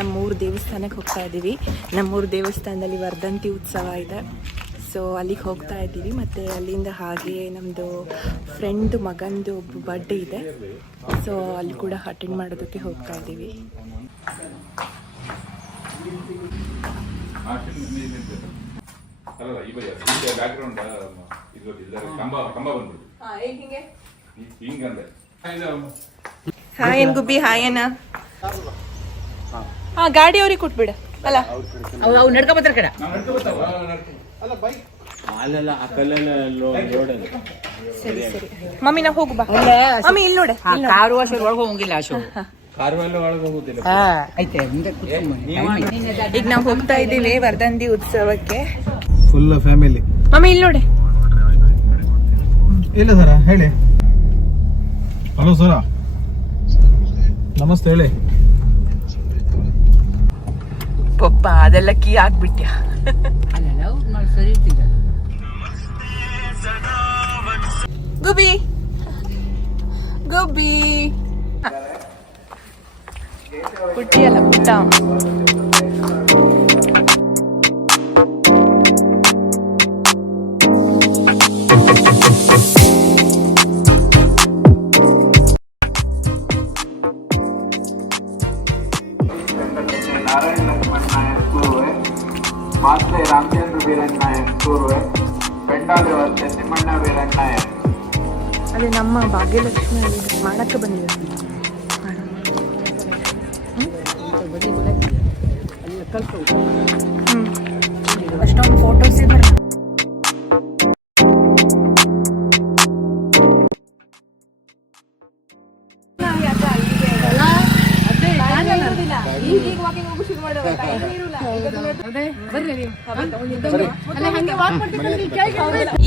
ನಮ್ಮೂರು ದೇವಸ್ಥಾನಕ್ಕೆ ಹೋಗ್ತಾ ಇದ್ದೀವಿ. ನಮ್ಮೂರು ದೇವಸ್ಥಾನದಲ್ಲಿ ವರ್ಧಂತಿ ಉತ್ಸವ ಇದೆ. ಸೊ ಅಲ್ಲಿಗೆ ಹೋಗ್ತಾ ಇದ್ದೀವಿ. ಮತ್ತು ಅಲ್ಲಿಂದ ಹಾಗೆ ನಮ್ಮದು ಫ್ರೆಂಡ್ ಮಗಂದು ಬರ್ಡೇ ಇದೆ. ಸೊ ಅಲ್ಲಿ ಕೂಡ ಅಟೆಂಡ್ ಮಾಡೋದಕ್ಕೆ ಹೋಗ್ತಾ ಇದ್ದೀವಿ. ಹಾಯ್ ಏನ್ ಗುಬ್ಬಿ ಹಾಯ್ ಅಣ್ಣ. ಹಾ ಗಾಡಿ ಅವ್ರಿಗೆ ಕೊಟ್ಬಿಡ ಅಲ್ಲ ಅವು ನಡ್ಕೊಬತ್ತಾರ ಕಡೆ. ಸರಿ ಸರಿ ಮಮ್ಮಿ ನಾ ಹೋಗು ಬಾ ಮಮ್ಮಿ ಇಲ್ಲಿ ನೋಡೆ. ಕಾರು ವರ್ಷ ಒಳಗೆ ಹೋಗಂಗಿಲ್ಲ ಅಶೋ. ಈಗ ನಾವು ಹೋಗ್ತಾ ಇದ್ದೀವಿ ವರ್ಧಂತಿ ಉತ್ಸವಕ್ಕೆ. Full family. ಮಮ್ಮಿ ಇಲ್ಲಿ ನೋಡಿ. ಇಲ್ಲ ಸರ ಹೇಳಿ. ಹಲೋ ಸರ ನಮಸ್ತೆ ಹೇಳಿ. ಪಪ್ಪ ಅದೆಲ್ಲ ಕೀ ಹಾಕ್ಬಿಟ್ಯ. ಗುಬ್ಬಿ ಗುಬ್ಬಿ ಪುಟ್ಟಿ ಅಲ್ಲ ಪುಟ್ಟ. नारायण लक्ष्मण नायक सूर्वे मास्ले रामचंद्र वीरन नायक सूर्वे पेंडा देवस्ते तिಮ್ಮಣ್ಣ ವೀರನ್ ನಾಯಕ್. ಅದೇ ನಮ್ಮ ಭಾಗ್ಯಲಕ್ಷ್ಮಿ ಮಾಡಕ್ಕೆ ಬಂದಿದೆ. ಅಷ್ಟೊಂದು ಫೋಟೋಸ್ ಇದೆ.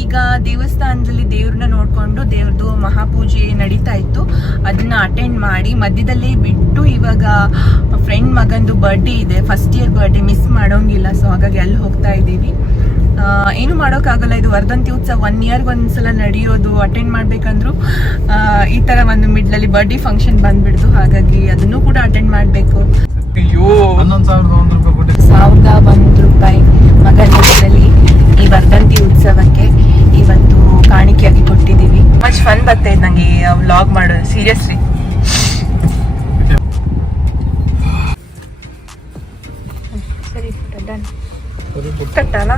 ಈಗ ದೇವಸ್ಥಾನದಲ್ಲಿ ದೇವ್ರನ್ನ ನೋಡ್ಕೊಂಡು ದೇವ್ರದ್ದು ಮಹಾಪೂಜೆ ನಡೀತಾ ಇತ್ತು. ಅದನ್ನ ಅಟೆಂಡ್ ಮಾಡಿ ಮಧ್ಯದಲ್ಲಿ ಬಿಟ್ಟು ಇವಾಗ ಫ್ರೆಂಡ್ ಮಗಂದು ಬರ್ಡೇ ಇದೆ. ಫಸ್ಟ್ ಇಯರ್ ಬರ್ಡೇ ಮಿಸ್ ಮಾಡೋಂಗಿಲ್ಲ. ಸೊ ಹಾಗಾಗಿ ಅಲ್ಲಿ ಹೋಗ್ತಾ ಇದ್ದೀವಿ. ಏನು ಮಾಡೋಕ್ಕಾಗಲ್ಲ. ಇದು ವರ್ಧಂತಿ ಉತ್ಸವ 1 ಇಯರ್ಗೆ ಒಂದ್ಸಲ ನಡೆಯೋದು. ಅಟೆಂಡ್ ಮಾಡ್ಬೇಕಂದ್ರು ಈ ತರ ಒಂದು ಮಿಡ್ಲಲ್ಲಿ ಬರ್ಡೇ ಫಂಕ್ಷನ್ ಬಂದ್ಬಿಡ್ತು. ಹಾಗಾಗಿ ಅದನ್ನು ಕೂಡ ಅಟೆಂಡ್ ಮಾಡ್ಬೇಕು. 1101 ರೂಪಾಯಿ ಮಗನ ಹೆಸರಲ್ಲಿ ಈ ವರ್ಧಂತಿ ಉತ್ಸವಕ್ಕೆ ಇವತ್ತು ಕಾಣಿಕೆಯಾಗಿ ಕೊಟ್ಟಿದ್ದೀವಿ. ಮಚ್ ಫನ್ ಬರ್ತಾ ಇದೆ ನಂಗೆ ವ್ಲಾಗ್ ಮಾಡೋದು ಸೀರಿಯಸ್ಲಿ. ಸರಿ ಡನ್ ಕಟ್ಟಲ್ಲ.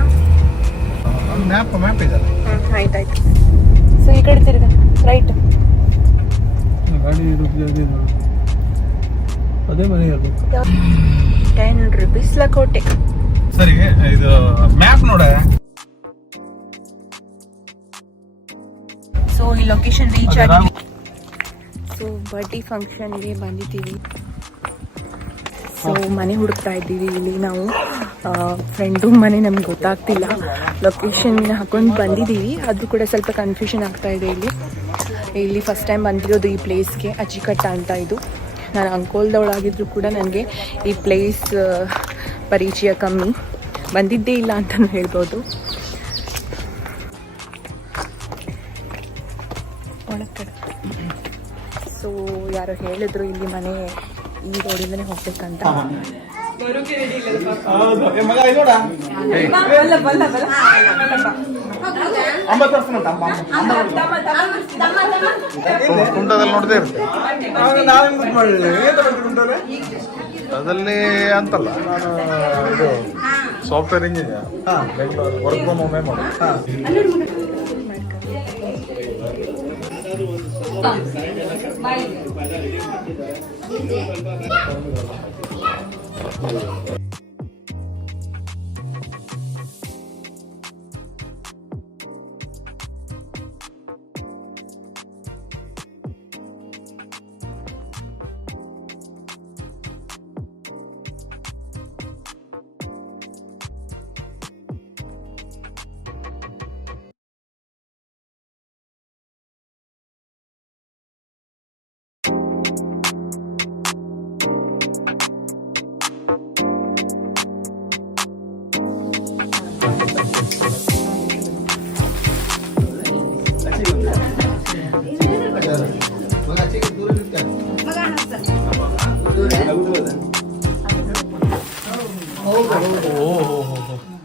ಆಯ್ತಾಯ್ತು. ಸೊ ಈ ಕಡೆ ತಿರ್ಗ ರೈಟ್. ಅದೇ ಮನೆ 10 ರೂಪೀಸ್ ಲಕೋಟೆ. ಸರಿ ಇದು ಮ್ಯಾಪ್ ನೋಡ. ಸೊ ಈ ಲೊಕೇಶನ್ ರೀಚ್ ಆಗಿ ಸೊ ಬರ್ಡೇ ಫಂಕ್ಷನ್ಗೆ ಬಂದಿದ್ದೀವಿ. ಸೊ ಮನೆ ಹುಡುಕ್ತಾ ಇದ್ದೀವಿ. ಇಲ್ಲಿ ನಾವು ಫ್ರೆಂಡು ಮನೆ ನಮ್ಗೆ ಗೊತ್ತಾಗ್ತಿಲ್ಲ. ಲೊಕೇಶನ್ ಹಾಕೊಂಡು ಬಂದಿದ್ದೀವಿ. ಅದು ಕೂಡ ಸ್ವಲ್ಪ ಕನ್ಫ್ಯೂಷನ್ ಆಗ್ತಾ ಇದೆ. ಇಲ್ಲಿ ಫಸ್ಟ್ ಟೈಮ್ ಬಂದಿರೋದು ಈ ಪ್ಲೇಸ್ಗೆ. ಅಜ್ಜಿಕಟ್ಟ ಅಂತ ಇದು. ನಾನು ಅಂಕೋಲ್ದವಳಾಗಿದ್ರು ಕೂಡ ನನಗೆ ಈ ಪ್ಲೇಸ್ ಪರಿಚಯ ಕಮ್ಮಿ. ಬಂದಿದ್ದೇ ಇಲ್ಲ ಅಂತಲೂ ಹೇಳ್ಬೋದು. ಒಳಗಡೆ ಸೊ ಯಾರೋ ಹೇಳಿದ್ರು ಇಲ್ಲಿ ಮನೆ ಈ ರೋಡಿಂದನೇ ಹೋಗ್ಬೇಕಂತ. ಕುಂಟದಲ್ಲಿ ನೋಡದೆ ಅದಲ್ಲಿ ಅಂತಲ್ಲ. ನಾನು ಇದು software engineer Bengaluru work from ಹೋಮೇ ಮಾಡಿ. ಓ